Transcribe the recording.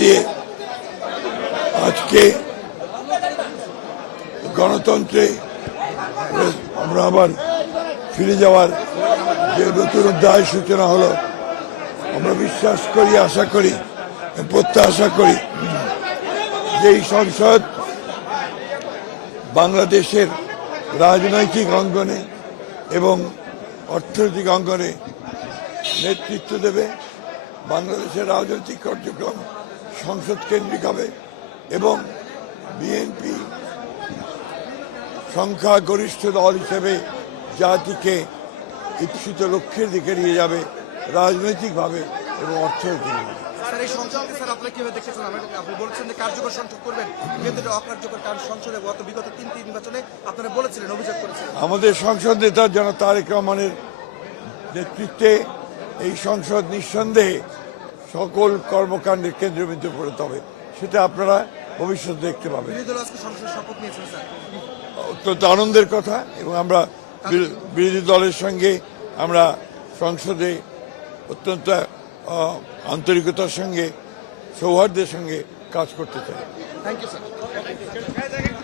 দিয়ে আজকে গণতন্ত্রে আমরা আবার ফিরে যাওয়ার যে নতুন অধ্যায় সূচনা হলো, আমরা বিশ্বাস করি, আশা করি, প্রত্যাশা করি যে এই সংসদ বাংলাদেশের রাজনৈতিক অঙ্গনে এবং অর্থনৈতিক অঙ্গনে নেতৃত্ব দেবে। বাংলাদেশের রাজনৈতিক কার্যক্রম সংসদ কেন্দ্রিক হবে এবং বিএনপি সংখ্যাগরিষ্ঠ দল হিসেবে জাতিকে ইপ্সিত লক্ষ্যের দিকে নিয়ে যাবে রাজনৈতিকভাবে এবং অর্থনৈতিকভাবে। স্যার, এই সংসদকে স্যার আপনারা কিভাবে দেখতেছেন? আপনি বলেছেন যে কার্যকর সংসদ করবেন, কিন্তু এটা অকার্যকর, কারণ সংসদে গত বিগত 3টি নির্বাচনে আপনারা বলেছিলেন, অভিযোগ করেছিলেন। আমাদের সংসদ নেতা জনাব তারেক রহমানের নেতৃত্বে এই সংসদ নিঃসন্দেহে সকল কর্মকাণ্ডের কেন্দ্রবিন্দু পরিণত হবে, সেটা আপনারা ভবিষ্যতে দেখতে পাবেন। বিরোধী দল আজকে সংসদে শপথ নিয়েছেন স্যার, অত্যন্ত আনন্দের কথা, এবং আমরা বিরোধী দলের সঙ্গে আমরা সংসদে অত্যন্ত আন্তরিকতার সঙ্গে, সৌহার্দ্যের সঙ্গে কাজ করতে চাই। Thank you sir.